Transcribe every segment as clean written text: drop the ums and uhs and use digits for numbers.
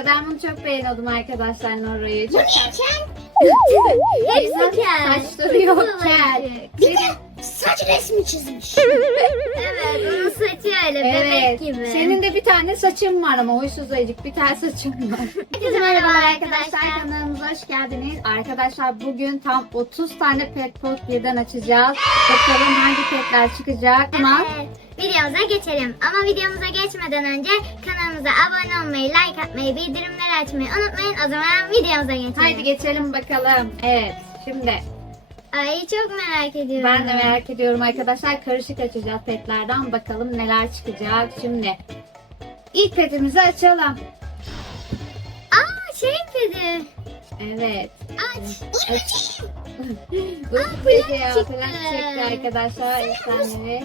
Ben bunu çok beğeniyordum arkadaşlar, Nora'yı. Bu niye kel? Hepsi kel. Saçları yok kel. Bir de saç resmi çizmiş. Evet, onun saçı öyle bebek Evet. gibi. Senin de bir tane saçın var ama huysuz ayıcık. Bir tane saçın var. Herkese merhabalar Arkadaşlar kanalımıza hoş geldiniz. Arkadaşlar bugün tam 30 tane pet pot birden açacağız. Bakalım hangi petler çıkacak. Tamam. Evet, videomuza geçelim. Ama videomuza geçmeden önce kanalımıza abone olmayı, like atmayı, bildirimleri açmayı unutmayın. O zaman videomuza geçelim. Haydi geçelim bakalım. Evet. Şimdi Ay çok merak ediyorum. ben de merak ediyorum arkadaşlar. Karışık açacağız petlerden. Bakalım neler çıkacak. Şimdi ilk petimizi açalım. Aa şey pedi. Evet. Aç. Bu peti ya. çıktı. Falan çıktı arkadaşlar. Efsanevi.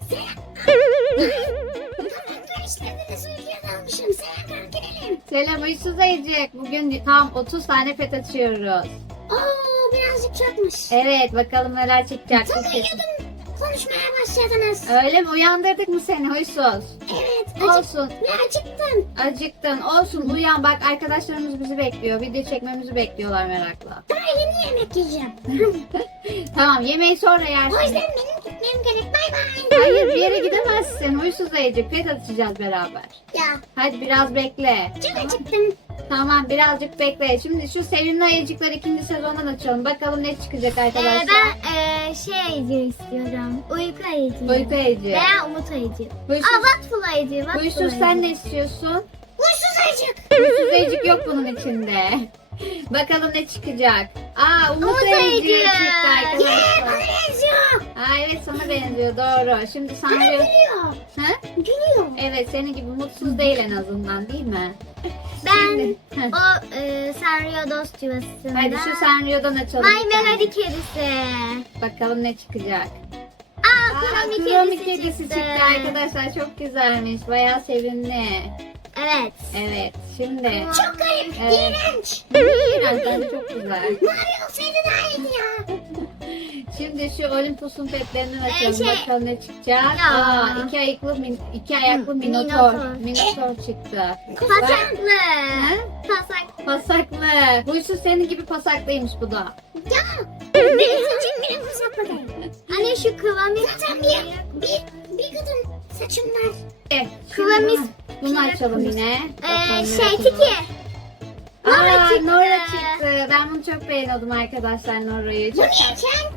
Kardeşlerine de suyu almışım. Selam gidelim. Selam huysuz ayıcık. Bugün tam 30 tane pet açıyoruz. Oo birazcık çokmuş. Evet bakalım neler çıkacak. Tam uyuyordum. Konuşmaya başladınız. Öyle mi? Uyandırdık mı seni huysuz? Evet. Olsun. Ne acıktın? Acıktın. Olsun uyan. Bak arkadaşlarımız bizi bekliyor. Video çekmemizi bekliyorlar merakla. Daha yeni yemek yiyeceğim. Tamam yemeği sonra O yersin. yüzden benim gitmem gerek. Bay bay. Hayır bir yere gidemezsin. Huysuz ayıcık. Pet açacağız beraber. Ya Hadi biraz bekle. çok acıktım. Tamam birazcık bekle. Şimdi şu sevimli ayıcıklar 2. sezondan açalım. Bakalım ne çıkacak arkadaşlar. Ben şey ayıcı istiyorum. Uyku ayıcı. Uyku ayıcı. Veya umut ayıcı. Huysuz, Aa Wattful ayıcı. Wattful huysuz ayıcı. sen ne istiyorsun? Huysuz ayıcık. Huysuz ayıcık yok bunun içinde. Bakalım ne çıkacak. Aa umut Umut ayıcı ayıcı. çıktı Bana arkadaşlar. benziyor. Aa evet sana benziyor doğru. Şimdi Bana Sanrio... gülüyor. Ha? Gülüyor. Evet senin gibi mutsuz değil en azından değil mi? Ben Şimdi- Heh. o Sanrio dost yuvasında. Hadi şu Sanrio'dan açalım. My bir tane. Melody kedisi. Bakalım ne çıkacak. Aa, Aa, Kuromi Kuromi kedisi kedisi çıktı. çıktı arkadaşlar. Çok güzelmiş. Bayağı sevimli. Evet. Evet. Şimdi. Çok garip. Evet. İğrenç. İğrenç, çok güzel. Mavi olsaydı daha iyiydi ya. Şimdi şu Olympus'un petlerinden açalım. şey- Bakalım ne çıkacak. Ya. Aa, iki ayaklı Minotaur. Minotaur. Minotaur çıktı. Pasaklı. Ha? Pasak. Pasaklı. Huysuz senin gibi pasaklıymış bu da. Ya. Benim saçım bile fırsatmadı. Hani şu kıvamı. Zaten bir kadın saçım var. Evet. Kıvamis. Bunu açalım yine. Bakalım ne Şey çıkacak. Tiki. Aa, çıktı. Nora çıktı. Ben bunu çok beğeniyordum arkadaşlar Nora'yı. Bu Çok niye kel?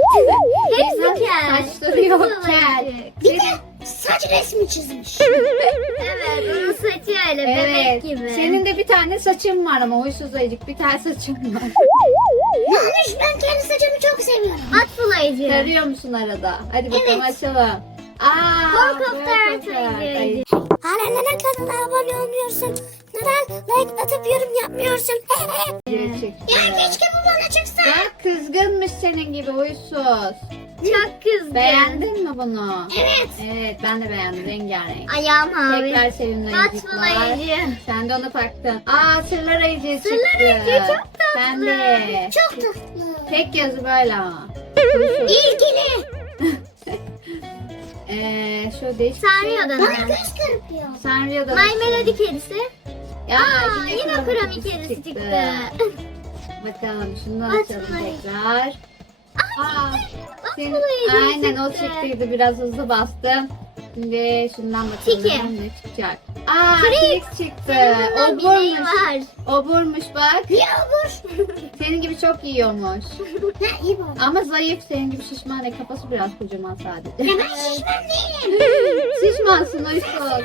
Hepsi kel. Saçları yok Wattful kel. ayıcı. Bir de saç resmi çizmiş. Evet, onun saçı öyle bebek Evet. gibi. Senin de bir tane saçın var ama huysuz ayıcık. Bir tane saçın var. Ne olmuş, ben kendi saçımı çok seviyorum. Wattful ayıcı. Tarıyor musun arada? Hadi bakalım Evet. açalım. Aa, Korkutlar ayıcı. Hala neden kanala abone olmuyorsun? Neden like atıp yorum yapmıyorsun? çıktı. Ya keşke bu bana çıksa. Bak kızgınmış senin gibi huysuz. Çok kızdı. Beğendin mi bunu? Evet. Evet ben de beğendim rengarenk. Ayağım abi. Tekrar sevimli Wattful ayıcıklar. ayıcı. Sen de onu taktın. Aa sırlar ayıcı çıktı. Sırlar ayıcı çok tatlı. Sen de. Çok tatlı. Tek yazı böyle ama. Huysuz. İlgili. Şu değişik Sanrio'dan. Bana göz kırpıyor. Sanrio'da. My Melody kedisi. Ya, Aa, yine Kuromi Kuromi kedisi çıktı. Bakalım şunu Wattful açalım ayıcı. tekrar. Aa, senin, ayıcı aynen o çıktı. çıktıydı biraz hızlı bastım. Şimdi şundan bakalım Tiki. ne çıkacak. Aa Trix. Trix çıktı. Senin bundan bileği Oburmuş. var. Oburmuş bak. Yağmur. Senin gibi çok yiyormuş. Ha iyi bu. Ama zayıf senin gibi şişman değil. Kafası biraz kocaman sadece. Ya ben şişman değilim. Şişmansın uysuz.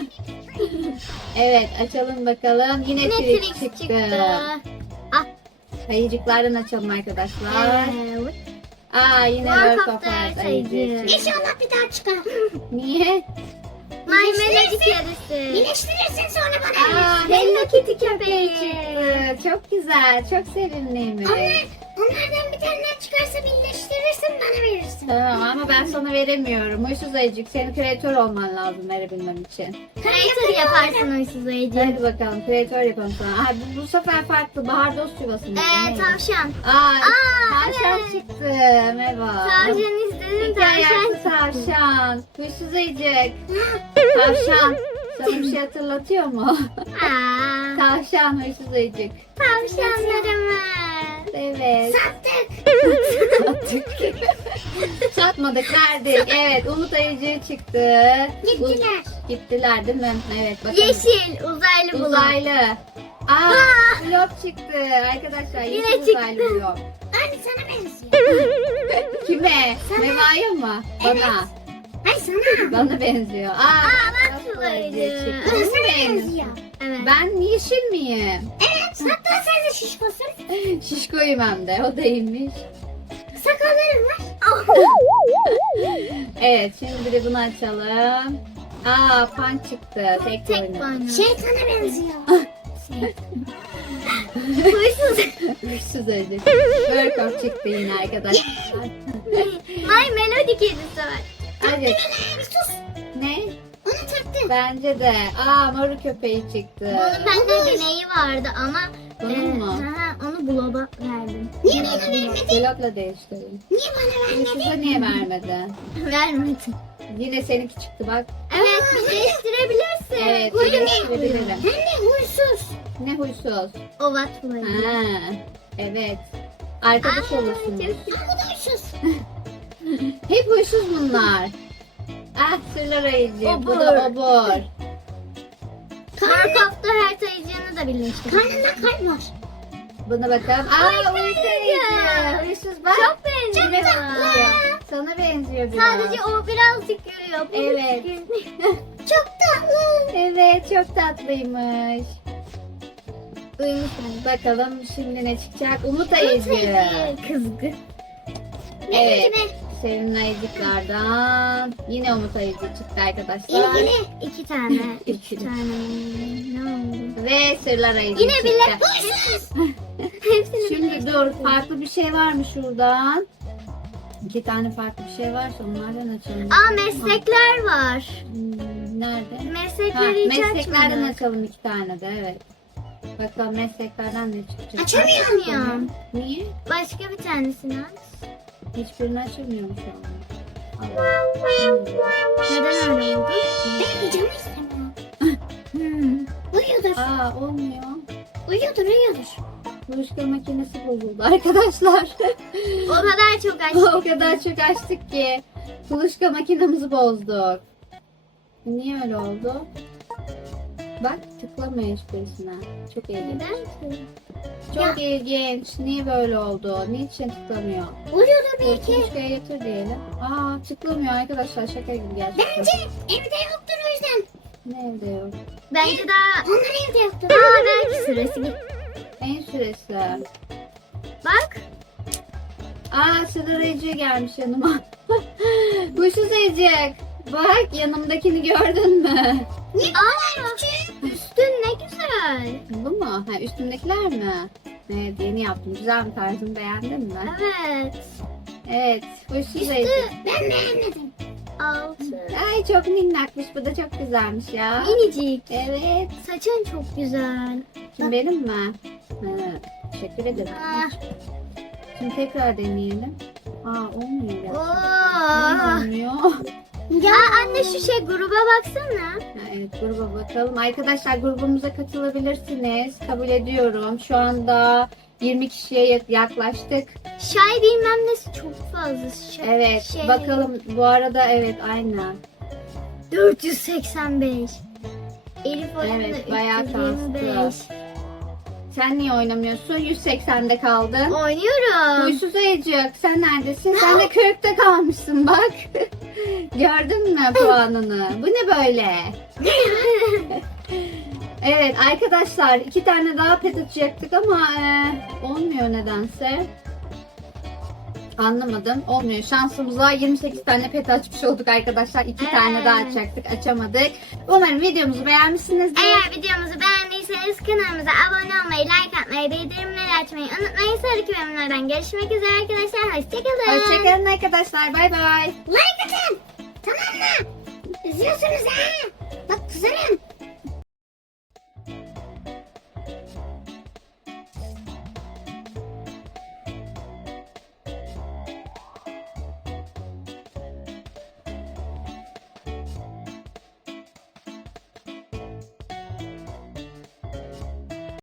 Evet açalım bakalım. Yine Yine Trix Trix çıktı. çıktı. Ah, Ayıcıklardan açalım arkadaşlar. evet. Aa yine Work Work of of Art Art ayıcı. ayıcı. İnşallah bir daha çıkar. Niye? My Melody kedisi. İyileştirirsin sonra bana Aa verirsin. Hello Kitty köpeği çıktı. Çok güzel, çok sevimliymiş. Onlardan bir tane daha çıkarsa birleştirirsin bana verirsin. Tamam ama ben sana veremiyorum. Huysuz ayıcık senin kreatör olman lazım verebilmem için. Creator yaparsın uysuz ayıcı. Hadi bakalım kreatör yapalım sana. Aa, bu sefer farklı. Bahar dost yuvası mı? Neydi? Tavşan. Aa, Aa, tavşan evet. çıktı. Merhaba. Tavşan izledim İki ayaklı tavşan. tavşan. Huysuz ayıcık. Tavşan. Sana bir şey hatırlatıyor mu? Aa, Tavşan hırsız ayıcık. tavşanlarımı. Evet. Sattık. Satmadık, verdik. Evet, Umut ayıcığı çıktı. Gittiler. Gittiler değil mi? Evet, bakalım. Yeşil uzaylı bulan. Uzaylı. Aa, blok çıktı arkadaşlar. Yine Yeşil uzaylı çıktı. blok. Aynı sana benziyor. Kime? Meva'ya mı? Bana. Ay sana. Bana benziyor. bak nasıl şuradaydı. çıktı? Bu da Nasıl sana beğendin? benziyor. Evet. Ben yeşil miyim? Evet. Hatta sen de şişkosun. Şişkoyum hem de. O değilmiş. Sakalların var. Evet, şimdi bir de bunu açalım. Aa, pan çıktı. Tek Tek boynu. boynu. Şeytana benziyor. Huysuz. Hırsız ölecek. Workout çıktı yine arkadaşlar. My Melody kedisi var. Hadi. Bir sus. Ne? Onu taktım. Bence de. Aa, moru köpeği çıktı. Bunun bende deneyi vardı ama Bunun mu? onu Blob'a verdim. Niye bana vermedin? Pilotla değiştirelim. Niye bana vermedin? Hırsıza niye vermedin? Vermedim. Yine seninki çıktı bak. Evet, değiştirebilirsin. Evet, Buyurun. değiştirebilirim. Hem de huysuz. Ne huysuz? O Wattplay'ı. Ha, evet. Arkadaş olursunuz. Bu da huysuz. Hep huysuz bunlar. Ah, sırlar ayıcı. Bu Obur. da obur. Warcraft'ta her sayıcını da birleştirdim. Karnında kalp var. Buna bakalım. Aa, huysuz ayıcı. Huysuz bak. Çok benziyor. Kime benziyor? Sana benziyor biraz. Sadece o birazcık görüyor. Bu Evet. Çok tatlı. Evet, çok tatlıymış. Uyumuş Bakalım şimdi ne çıkacak? Umut ayıcı. Kızgı. Evet. Benimki de. Sevimli ayıcıklardan. Yine Umut ayıcı çıktı arkadaşlar. İlgili. 2 tane. İki. 3 tane. Ne oldu? Ve sırlar ayıcı Yine çıktı. bile. Huysuz. Hepsini Şimdi dur, farklı bir şey var mı şuradan? 2 tane farklı bir şey varsa onlardan açalım. Aa, meslekler var. Nerede? Ha, Meslekleri hiç mesleklerden açmadık. açalım 2 tane de, evet. Bakalım mesleklerden ne çıkacak? Açamıyorum. Niye? Başka bir tanesini aç. Hiçbirini açamıyorum şu an. Allah. Neden öyle oldu? Ben canı istemiyorum. Hmm. Uyuyordur. Aa, olmuyor. Uyuyordur. Bulaşık makinesi bozuldu arkadaşlar. O kadar çok açtık. O kadar çok açtık ki bulaşık makinemizi bozduk. Niye öyle oldu? Bak, tıklamıyor hiçbirisine. Çok ilginç. Neden ki? Çok ilginç. Niye böyle oldu? Niçin tıklamıyor? Uyuyordur Dur, belki. kuluçkaya getir diyelim. Aa, tıklamıyor arkadaşlar. Şaka gibi gerçekten. Bence evde yoktur o yüzden. Ne evde yok? Bence daha... Onlar evde yoktur. Aa, belki süresi gitti. En süresi. Bak. Aa, Sıra Recep gelmiş yanıma. Huysuz Ecek. Bak, yanımdakini gördün mü? Aa, üstün ne güzel. Bu mu? Ha, üstündekiler mi? Evet, yeni yaptım. Güzel mi, tarzını beğendin mi? Evet. Evet, huysuz Üstü Ecek. Ben beğenmedim. 6. Ay, çok minnakmış. Bu da çok güzelmiş ya. Minicik. Evet. Saçın çok güzel. Şimdi benim mi? Ha, teşekkür ederim. Ah. Şimdi tekrar deneyelim. Aa, olmuyor ya. Oo. Niye olmuyor? Ya anne şu şey gruba baksana. Ha, evet, gruba bakalım. Arkadaşlar, grubumuza katılabilirsiniz. Kabul ediyorum. Şu anda 20 kişiye yaklaştık. Şay bilmem nesi çok fazla. Evet, Şey, bakalım. Bu arada evet, aynen. 485. Elif oyunda Evet, bayağı 325. Sen niye oynamıyorsun? 180'de kaldın. Oynuyorum. Huysuz Ayıcık, sen neredesin? Sen de 40'ta kalmışsın bak. Gördün mü puanını? Bu ne böyle? Evet arkadaşlar, 2 tane daha pet açacaktık ama olmuyor nedense. Anlamadım. Olmuyor. Şansımıza 28 tane pet açmış olduk arkadaşlar. 2 tane daha açacaktık. Açamadık. Umarım videomuzu beğenmişsinizdir. Eğer videomuzu beğendiyseniz kanalımıza abone olmayı, like atmayı, bildirimleri açmayı unutmayın. Sonraki bölümlerden görüşmek üzere arkadaşlar. Hoşçakalın. Hoşçakalın arkadaşlar. Bay bay. Like atın. Tamam mı? Üzüyorsunuz ha. Bak kızarım.